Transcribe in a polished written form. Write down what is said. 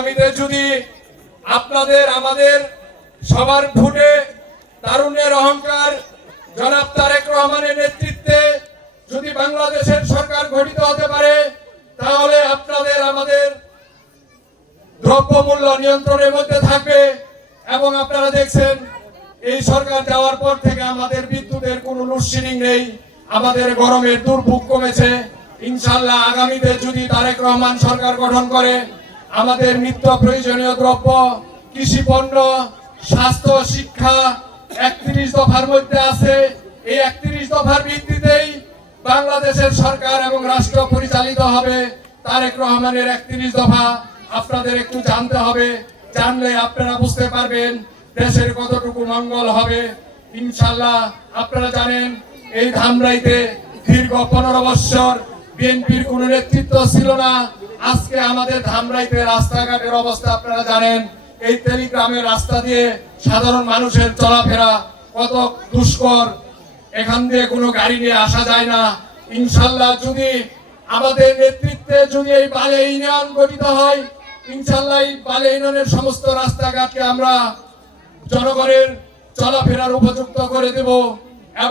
আগামীতে যদি আপনাদের আমাদের সবার ভোটে তারুণ্যের অহংকার জনাব তারেক রহমানের নেতৃত্বে যদি বাংলাদেশের সরকার গঠিত হতে পারে, তাহলে আপনাদের আমাদের দ্রব্যমূল্য নিয়ন্ত্রণের মধ্যে থাকবে। এবং আপনারা দেখছেন এই সরকার যাওয়ার পর থেকে আমাদের বিদ্যুতের কোনো লোডশেডিং নেই, আমাদের গরমের দুর্ভোগ কমেছে। ইনশাআল্লাহ আগামীতে যদি তারেক রহমান সরকার গঠন করে, আমাদের নিত্য প্রয়োজনীয় দ্রব্য, কৃষি পণ্য, স্বাস্থ্য, শিক্ষা 31 দফার মধ্যে আছে। এই 31 দফার ভিত্তিতেই বাংলাদেশের সরকার এবং রাষ্ট্র পরিচালিত হবে। তারেক রহমানের 31 দফা আপনাদের একটু জানতে হবে, জানলে আপনারা বুঝতে পারবেন দেশের কতটুকু মঙ্গল হবে। ইনশাআল্লাহ আপনারা জানেন এই ধামরাইতে দীর্ঘ 15 বছর বিএনপির কোনো নেতৃত্ব ছিল না। আজকে আমাদের ধামরাইতে রাস্তাঘাটের অবস্থা আপনারা জানেন। এই টেলিগ্রামের রাস্তা দিয়ে সাধারণ মানুষের চলাফেরা কত দুষ্কর, এখান দিয়ে কোনো গাড়ি নিয়ে আসা যায় না। ইনশাআল্লাহ যদি আমাদের নেতৃত্বে যদি এই বালে ইউনিয়ন গঠিত হয়, ইনশাআল্লাহ এই বালে ইউনিয়নের সমস্ত রাস্তাঘাটকে আমরা জনগণের চলাফেরার উপযুক্ত করে দেব। এবং